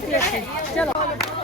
谢谢，谢了。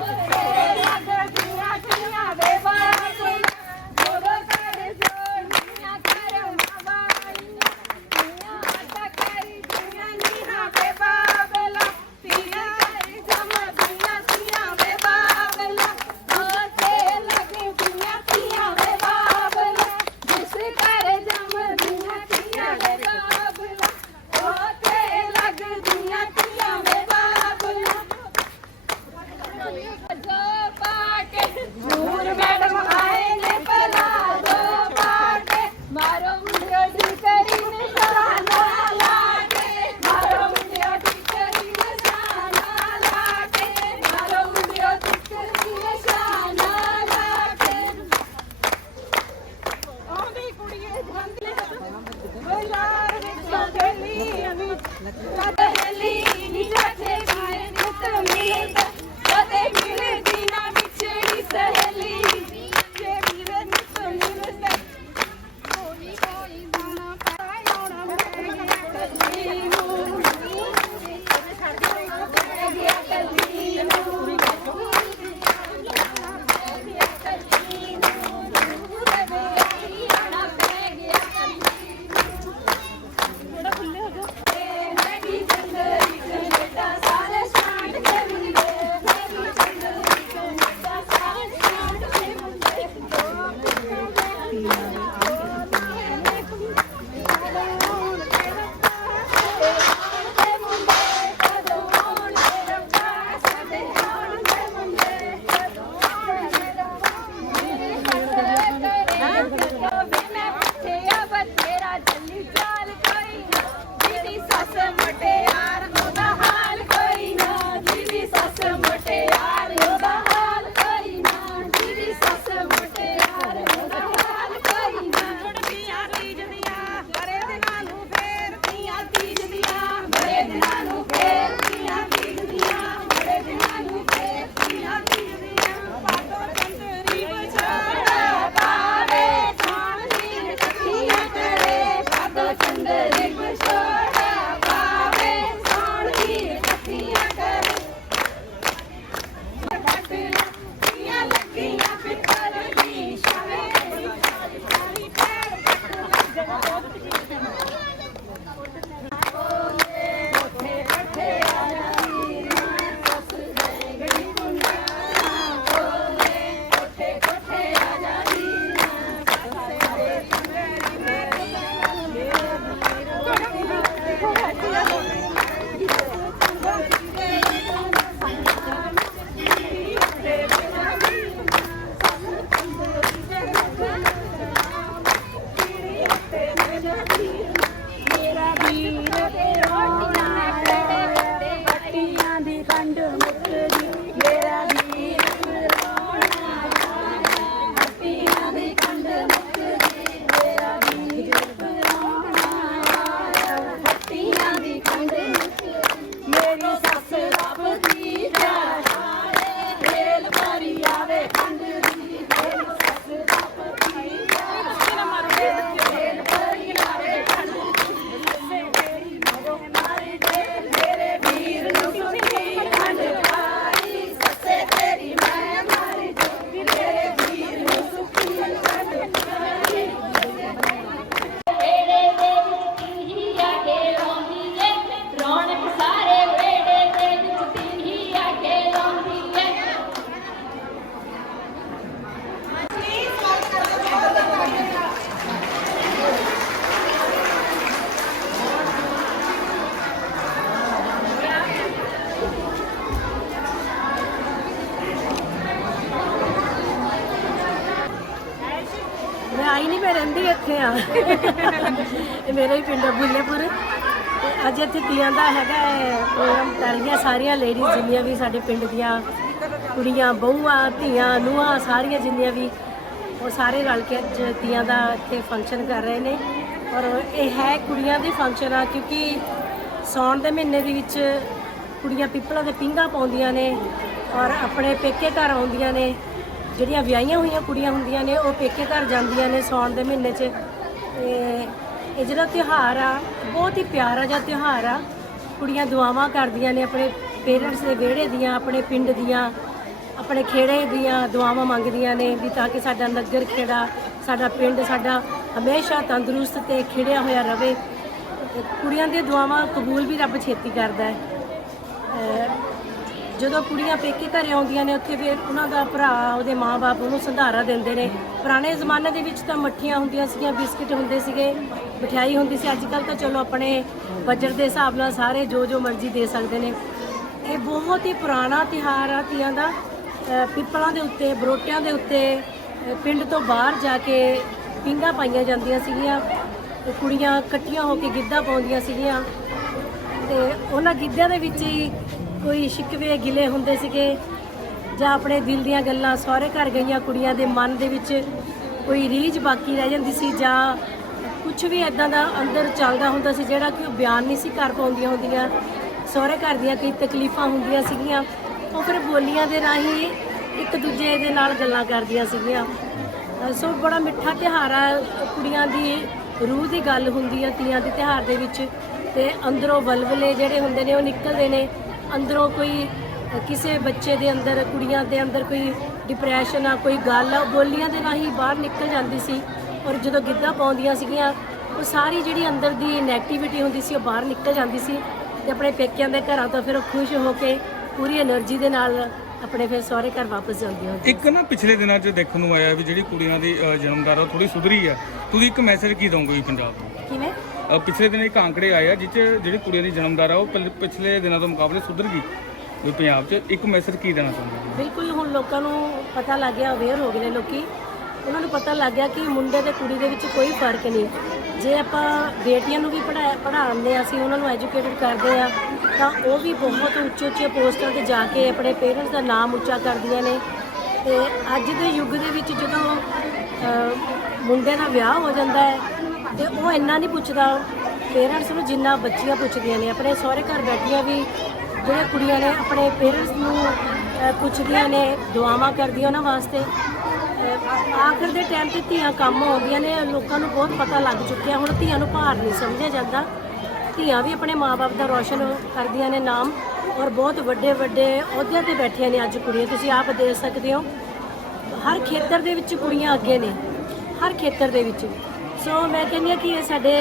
ਇਹ ਮੇਰਾ ਹੀ ਪਿੰਡ ਬੁੱਲੇਪੁਰ ਤੇ ਅੱਜ ਇੱਥੇ ਕੀਆਂ ਦਾ ਹੈਗਾ ਹੈ ਪ੍ਰੋਗਰਾਮ ਸਾਰੀਆਂ ਸਾਰੀਆਂ ਲੇਡੀਜ਼ ਜਿੰਨੀਆਂ ਵੀ ਸਾਡੇ ਪਿੰਡ ਦੀਆਂ ਕੁੜੀਆਂ ਬਹੂਆਂ ਧੀਆਂ ਨੂੰਹਾਂ ਸਾਰੀਆਂ ਜਿੰਨੀਆਂ ਵੀ ਉਹ ਸਾਰੇ ਰਲ ਕੇ ਅੱਜ ਤੀਆਂ ਦਾ ਇੱਥੇ ਫੰਕਸ਼ਨ ਕਰ ਰਹੇ ਨੇ ਔਰ ਇਹ ਹੈ ਕੁੜੀਆਂ ਦੇ ਫੰਕਸ਼ਨ ਆ ਕਿਉਂਕਿ ਸੌਣ ਦੇ ਮਹੀਨੇ ਦੇ ਵਿੱਚ ਕੁੜੀਆਂ ਪਿੱਪਲਾਂ ਦੇ ਪਿੰਗਾ ਪਾਉਂਦੀਆਂ ਨੇ ਔਰ ਆਪਣੇ ਪੇਕੇ ਘਰ ਆਉਂਦੀਆਂ ਨੇ ਜਿਹੜੀਆਂ ਵਿਆਹੀਆਂ ਹੋਈਆਂ ਕੁੜੀਆਂ ਹੁੰਦੀਆਂ ਨੇ ਉਹ ਪੇਕੇ ਘਰ ਜਾਂਦੀਆਂ ਨੇ ਸੌਣ ਦੇ ਮਹੀਨੇ 'ਚ ਤੇ ਇਹ ਜਿਹੜਾ ਤਿਹਾਰ ਆ ਬਹੁਤ ਹੀ ਪਿਆਰਾ ਜਿਹਾ ਤਿਹਾਰ ਆ ਕੁੜੀਆਂ ਦੁਆਵਾਂ ਕਰਦੀਆਂ ਨੇ ਆਪਣੇ ਪੇਰੈਂਟਸ ਦੇ ਵਿਹੜੇ ਦੀਆਂ ਆਪਣੇ ਪਿੰਡ ਦੀਆਂ ਆਪਣੇ ਖੇੜੇ ਦੀਆਂ ਦੁਆਵਾਂ ਮੰਗਦੀਆਂ ਨੇ ਵੀ ਤਾਂ ਕਿ ਸਾਡਾ ਨਗਰ ਖੇੜਾ ਸਾਡਾ ਪਿੰਡ ਸਾਡਾ ਹਮੇਸ਼ਾ ਤੰਦਰੁਸਤ ਤੇ ਖਿੜਿਆ ਹੋਇਆ ਰਵੇ ਕੁੜੀਆਂ ਦੀਆਂ ਦੁਆਵਾਂ ਕਬੂਲ ਵੀ ਰੱਬ ਛੇਤੀ ਕਰਦਾ ਹੈ ਜਦੋਂ ਕੁੜੀਆਂ ਪੇਕੇ ਘਰੇ ਆਉਂਦੀਆਂ ਨੇ ਉੱਥੇ ਫਿਰ ਉਹਨਾਂ ਦਾ ਭਰਾ ਉਹਦੇ ਮਾਪੇ ਉਹਨੂੰ ਸੰਧਾਰਾ ਦਿੰਦੇ ਨੇ ਪੁਰਾਣੇ ਜ਼ਮਾਨੇ ਦੇ ਵਿੱਚ ਤਾਂ ਮੱਠੀਆਂ ਹੁੰਦੀਆਂ ਸੀਗੀਆਂ ਬਿਸਕਟ ਹੁੰਦੇ ਸੀਗੇ ਮਠਿਆਈ ਹੁੰਦੀ ਸੀ ਅੱਜ ਕੱਲ ਤਾਂ ਚਲੋ ਆਪਣੇ ਬਜਟ ਦੇ ਹਿਸਾਬ ਨਾਲ ਸਾਰੇ ਜੋ ਜੋ ਮਰਜ਼ੀ ਦੇ ਸਕਦੇ ਨੇ ਇਹ ਬਹੁਤ ਹੀ ਪੁਰਾਣਾ ਤਿਹਾਰ ਆ ਤੀਆਂ ਦਾ ਪਿੱਪਲਾਂ ਦੇ ਉੱਤੇ ਬਰੋਟਿਆਂ ਦੇ ਉੱਤੇ ਪਿੰਡ ਤੋਂ ਬਾਹਰ ਜਾ ਕੇ ਪਿੰਗਾ ਪਾਈਆਂ ਜਾਂਦੀਆਂ ਸੀਗੀਆਂ ਤੇ ਕੁੜੀਆਂ ਇਕੱਠੀਆਂ ਹੋ ਕੇ ਗਿੱਧਾ ਪਾਉਂਦੀਆਂ ਸੀਗੀਆਂ ਤੇ ਉਹਨਾਂ ਗਿੱਧਿਆਂ ਦੇ ਵਿੱਚ ਹੀ ਕੋਈ ਸ਼ਿਕਵੇ ਗਿਲੇ ਹੁੰਦੇ ਸੀਗੇ ਜਾਂ ਆਪਣੇ ਦਿਲ ਦੀਆਂ ਗੱਲਾਂ ਸਾਰੇ ਘਰ ਗਈਆਂ ਕੁੜੀਆਂ ਦੇ ਮਨ ਦੇ ਵਿੱਚ ਕੋਈ ਰੀਝ ਬਾਕੀ ਰਹਿ ਜਾਂਦੀ ਸੀ ਜਾਂ ਕੁਝ ਵੀ ਐਦਾਂ ਦਾ ਅੰਦਰ ਚੱਲਦਾ ਹੁੰਦਾ ਸੀ ਜਿਹੜਾ ਕਿ ਉਹ ਬਿਆਨ ਨਹੀਂ ਸੀ ਕਰ ਪਾਉਂਦੀਆਂ ਹੁੰਦੀਆਂ ਸਾਰੇ ਘਰ ਦੀਆਂ ਕਈ ਤਕਲੀਫਾਂ ਹੁੰਦੀਆਂ ਸੀਗੀਆਂ ਉਹ ਫਿਰ ਬੋਲੀਆਂ ਦੇ ਰਾਹੀਂ ਇੱਕ ਦੂਜੇ ਦੇ ਨਾਲ ਗੱਲਾਂ ਕਰਦੀਆਂ ਸੀਗੀਆਂ ਸੋ ਬੜਾ ਮਿੱਠਾ ਤਿਹਾਰ ਆ ਕੁੜੀਆਂ ਦੀ ਰੂਹ ਦੀ ਗੱਲ ਹੁੰਦੀ ਆ ਤੀਆਂ ਦੇ ਤਿਹਾਰ ਦੇ ਵਿੱਚ ਤੇ ਅੰਦਰੋਂ ਬਲਬਲੇ ਜਿਹੜੇ ਹੁੰਦੇ ਨੇ ਉਹ ਨਿਕਲਦੇ ਨੇ ਅੰਦਰੋਂ ਕੋਈ ਕਿਸੇ ਬੱਚੇ ਦੇ ਅੰਦਰ ਕੁੜੀਆਂ ਦੇ ਅੰਦਰ ਕੋਈ ਡਿਪਰੈਸ਼ਨ ਆ ਕੋਈ ਗੱਲ ਆ ਬੋਲੀਆਂ ਦੇ ਰਾਹੀਂ ਬਾਹਰ ਨਿਕਲ ਜਾਂਦੀ ਸੀ ਔਰ ਜਦੋਂ ਗਿੱਧਾ ਪਾਉਂਦੀਆਂ ਸੀਗੀਆਂ ਉਹ ਸਾਰੀ ਜਿਹੜੀ ਅੰਦਰ ਦੀ ਨੈਗੇਟਿਵਿਟੀ ਹੁੰਦੀ ਸੀ ਉਹ ਬਾਹਰ ਨਿਕਲ ਜਾਂਦੀ ਸੀ ਤੇ ਆਪਣੇ ਪੇਕਿਆਂ ਦੇ ਘਰਾਂ ਤੋਂ ਫਿਰ ਉਹ ਖੁਸ਼ ਹੋ ਕੇ ਪੂਰੀ એનર્ਜੀ ਦੇ ਨਾਲ ਆਪਣੇ ਫਿਰ ਸਹੁਰੇ ਘਰ ਵਾਪਸ ਜਾਂਦੀ ਹੁੰਦੀ ਇੱਕ ਨਾ ਪਿਛਲੇ ਦਿਨਾਂ 'ਚ ਦੇਖਣ ਨੂੰ ਆਇਆ ਵੀ ਜਿਹੜੀ ਕੁੜੀਆਂ ਦੀ ਜਨਮਦਾਰ ਉਹ ਥੋੜੀ ਸੁਧਰੀ ਆ ਤੁਸੀਂ ਇੱਕ ਮੈਸੇਜ ਕੀ ਦੋਗੇ ਪੰਜਾਬ ਨੂੰ ਕਿ ਪਿਛਲੇ ਦਿਨ ਇੱਕ ਆਏ ਆਇਆ ਜਿੱਚ ਜਿਹੜੀ ਕੁੜੀਆਂ ਦੀ ਜਨਮਦਾਰ ਆ ਉਹ ਪਿਛਲੇ ਦਿਨਾਂ ਤੋਂ ਮੁਕਾਬਲੇ ਸੁਧਰ ਗਈ ਵੀ ਪੰਜਾਬ 'ਚ ਇੱਕ ਮੈਸੇਜ ਕੀ ਦੇਣਾ ਚਾਹੁੰਦੇ ਬਿਲਕੁਲ ਹੁਣ ਲੋਕਾਂ ਨੂੰ ਪਤਾ ਲੱਗ ਗਿਆ ਅਵੇਅਰ ਹੋ ਗਏ ਨੇ ਲੋਕੀ ਉਹਨਾਂ ਨੂੰ ਪਤਾ ਲੱਗ ਗਿਆ ਕਿ ਮੁੰਡੇ ਤੇ ਕੁੜੀ ਦੇ ਵਿੱਚ ਕੋਈ ਫਰਕ ਨਹੀਂ ਜੇ ਆਪਾਂ ਬੇਟੀਆਂ ਨੂੰ ਵੀ ਪੜਾਇਆ ਪੜਾਉਂਦੇ ਆ ਅਸੀਂ ਉਹਨਾਂ ਨੂੰ ਐਜੂਕੇਟਡ ਕਰਦੇ ਆ ਤਾਂ ਉਹ ਵੀ ਬਹੁਤ ਉੱਚੇ ਉੱਚੇ ਪੋਸਟਾਂ ਤੇ ਜਾ ਕੇ ਆਪਣੇ ਪੇਰੈਂਟਸ ਦਾ ਨਾਮ ਉੱਚਾ ਕਰਦੀਆਂ ਨੇ ਤੇ ਅੱਜ ਦੇ ਯੁੱਗ ਦੇ ਵਿੱਚ ਜਦੋਂ ਮੁੰਡੇ ਦਾ ਵਿਆਹ ਹੋ ਜਾਂਦਾ ਹੈ ਤੇ ਉਹ ਇੰਨਾ ਨਹੀਂ ਪੁੱਛਦਾ ਪੇਰੈਂਟਸ ਨੂੰ ਜਿੰਨਾ ਬੱਚੀਆਂ ਪੁੱਛਦੀਆਂ ਨੇ ਆਪਣੇ ਸਹੁਰੇ ਘਰ ਬੈਠੀਆਂ ਵੀ ਜਿਹੜੀਆਂ ਕੁੜੀਆਂ ਨੇ ਆਪਣੇ ਪੇਰੈਂਟਸ ਨੂੰ ਪੁੱਛਦੀਆਂ ਨੇ ਦੁਆਵਾਂ ਕਰਦੀਆਂ ਉਹਨਾਂ ਵਾਸਤੇ ਆਖਰ ਦੇ ਟਾਈਮ ਤੇ ਧੀਆਂ ਕੰਮ ਆਉਂਦੀਆਂ ਨੇ ਲੋਕਾਂ ਨੂੰ ਬਹੁਤ ਪਤਾ ਲੱਗ ਚੁੱਕਿਆ ਹੁਣ ਧੀਆਂ ਨੂੰ ਭਾਰ ਨਹੀਂ ਸਮਝਿਆ ਜਾਂਦਾ ਧੀਆਂ ਵੀ ਆਪਣੇ ਮਾਪੇ ਦਾ ਰੋਸ਼ਨ ਕਰਦੀਆਂ ਨੇ ਨਾਮ ਔਰ ਬਹੁਤ ਵੱਡੇ ਵੱਡੇ ਅਹੁਦਿਆਂ ਤੇ ਬੈਠੀਆਂ ਨੇ ਅੱਜ ਕੁੜੀਆਂ ਤੁਸੀਂ ਆਪ ਦੇਖ ਸਕਦੇ ਹੋ ਹਰ ਖੇਤਰ ਦੇ ਵਿੱਚ ਕੁੜੀਆਂ ਅੱਗੇ ਨੇ ਹਰ ਖੇਤਰ ਦੇ ਵਿੱਚ ਸੋ ਮੈਂ ਕਹਿੰਦੀ ਆ ਕਿ ਇਹ ਸਾਡੇ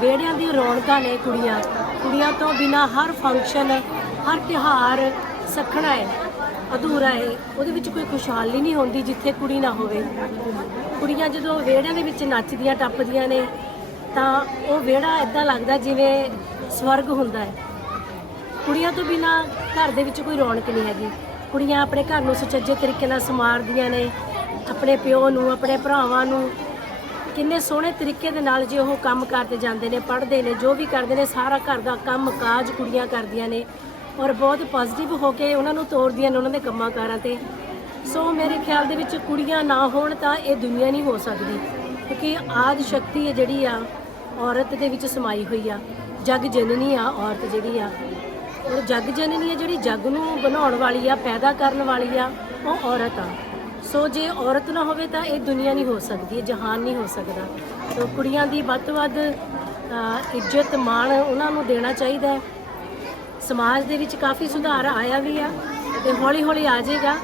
ਵਿਹੜਿਆਂ ਦੀ ਰੌਣਕਾਂ ਨੇ ਕੁੜੀਆਂ ਕੁੜੀਆਂ ਤੋਂ ਬਿਨਾ ਹਰ ਫੰਕਸ਼ਨ ਹਰ ਤਿਹਾਰ ਸਖਣਾ ਹੈ ਅਧੂਰਾ ਹੈ ਉਹਦੇ ਵਿੱਚ ਕੋਈ ਖੁਸ਼ਹਾਲੀ ਨਹੀਂ ਹੁੰਦੀ ਜਿੱਥੇ ਕੁੜੀ ਨਾ ਹੋਵੇ ਕੁੜੀਆਂ ਜਦੋਂ ਵਿਹੜਿਆਂ ਦੇ ਵਿੱਚ ਨੱਚਦੀਆਂ ਟੱਪਦੀਆਂ ਨੇ ਤਾਂ ਉਹ ਵਿਹੜਾ ਇਦਾਂ ਲੱਗਦਾ ਜਿਵੇਂ ਸਵਰਗ ਹੁੰਦਾ ਹੈ ਕੁੜੀਆਂ ਤੋਂ ਬਿਨਾ ਘਰ ਦੇ ਵਿੱਚ ਕੋਈ ਰੌਣਕ ਨਹੀਂ ਹੈਗੀ ਕੁੜੀਆਂ ਆਪਣੇ ਘਰ ਨੂੰ ਸੁਚੱਜੇ ਤਰੀਕੇ ਨਾਲ ਸਮਾਰਦੀਆਂ ਨੇ ਆਪਣੇ ਪਿਓ ਨੂੰ ਆਪਣੇ ਭਰਾਵਾਂ ਨੂੰ ਕਿੰਨੇ ਸੋਹਣੇ ਤਰੀਕੇ ਦੇ ਨਾਲ ਜੇ ਉਹ ਕੰਮ ਕਰਦੇ ਜਾਂਦੇ ਨੇ ਪੜ੍ਹਦੇ ਨੇ ਜੋ ਵੀ ਕਰਦੇ ਨੇ ਸਾਰਾ ਘਰ ਦਾ ਕੰਮ ਕਾਜ ਕੁੜੀਆਂ ਕਰਦੀਆਂ ਨੇ ਔਰ ਬਹੁਤ ਪੋਜ਼ਿਟਿਵ ਹੋ ਕੇ ਉਹਨਾਂ ਨੂੰ ਤੋਰਦੀਆਂ ਨੇ ਉਹਨਾਂ ਦੇ ਕੰਮਾਂ ਕਾਰਾਂ ਤੇ ਸੋ ਮੇਰੇ ਖਿਆਲ ਦੇ ਵਿੱਚ ਕੁੜੀਆਂ ਨਾ ਹੋਣ ਤਾਂ ਇਹ ਦੁਨੀਆ ਨਹੀਂ ਹੋ ਸਕਦੀ ਕਿਉਂਕਿ ਆਦ ਸ਼ਕਤੀ ਹੈ ਜਿਹੜੀ ਆ ਔਰਤ ਦੇ ਵਿੱਚ ਸਮਾਈ ਹੋਈ ਆ ਜਗ ਜਨਨੀ ਆ ਔਰਤ ਜਿਹੜੀ ਆ ਔਰ ਜਗ ਜਨਨੀ ਆ ਜਿਹੜੀ ਜਗ ਨੂੰ ਬਣਾਉਣ ਵਾਲੀ ਆ ਪੈਦਾ ਕਰਨ ਵਾਲੀ ਆ ਉਹ ਔਰਤ ਆ ਸੋ ਜੇ ਔਰਤ ਨਾ ਹੋਵੇ ਤਾਂ ਇਹ ਦੁਨੀਆ ਨਹੀਂ ਹੋ ਸਕਦੀ ਇਹ ਜਹਾਨ ਨਹੀਂ ਹੋ ਸਕਦਾ ਸੋ ਕੁੜੀਆਂ ਦੀ ਵੱਧ ਤੋਂ ਵੱਧ ਇੱਜ਼ਤ ਮਾਣ ਉਹਨਾਂ ਨੂੰ ਦੇਣਾ ਚਾਹੀਦਾ ਹੈ ਸਮਾਜ ਦੇ ਵਿੱਚ ਕਾਫੀ ਸੁਧਾਰ ਆਇਆ ਵੀ ਆ ਤੇ ਹੌਲੀ ਹੌਲੀ ਆ ਜਾਏਗਾ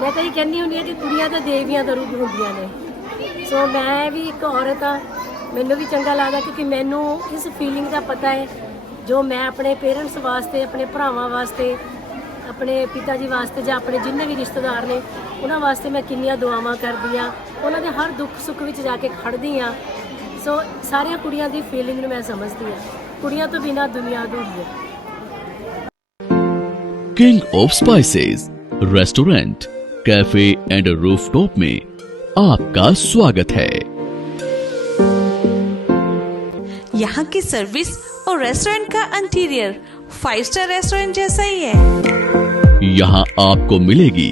ਮੈਂ ਤਾਂ ਇਹ ਕਹਿੰਦੀ ਹੁੰਦੀ ਹਾਂ ਕਿ ਕੁੜੀਆਂ ਤਾਂ ਦੇਵੀਆਂ ਦਾ ਰੂਪ ਹੁੰਦੀਆਂ ਨੇ ਸੋ ਮੈਂ ਵੀ ਇੱਕ ਔਰਤ ਆ ਮੈਨੂੰ ਵੀ ਚੰਗਾ ਲੱਗਦਾ ਕਿਉਂਕਿ ਮੈਨੂੰ ਇਸ ਫੀਲਿੰਗ ਦਾ ਪਤਾ ਹੈ ਜੋ ਮੈਂ ਆਪਣੇ ਪੇਰੈਂਟਸ ਵਾਸਤੇ ਆਪਣੇ ਭਰਾਵਾਂ ਵਾਸਤੇ ਆਪਣੇ ਪਿਤਾ ਜੀ ਵਾਸਤੇ ਜਾਂ ਆਪਣੇ ਜਿੰਨੇ ਵੀ ਰਿਸ਼ਤੇਦਾਰ ਨੇ ਉਹਨਾਂ ਵਾਸਤੇ ਮੈਂ ਕਿੰਨੀਆਂ ਦੁਆਵਾਂ ਕਰਦੀ ਆ ਉਹਨਾਂ ਦੇ ਹਰ ਦੁੱਖ ਸੁੱਖ ਵਿੱਚ ਜਾ ਕੇ ਖੜਦੀ ਆ ਸੋ ਸਾਰੀਆਂ ਕੁੜੀਆਂ ਦੀ ਫੀਲਿੰਗ ਨੂੰ ਮੈਂ ਸਮਝਦੀ ਆ ਕੁੜੀਆਂ ਤੋਂ ਬਿਨਾਂ ਦੁਨੀਆ ਅਧੂਰੀ ਹੈ king of spices restaurant cafe and rooftop में आपका स्वागत है यहाँ की सर्विस और रेस्टोरेंट का इंटीरियर फाइव स्टार रेस्टोरेंट जैसा ही है यहाँ आपको मिलेगी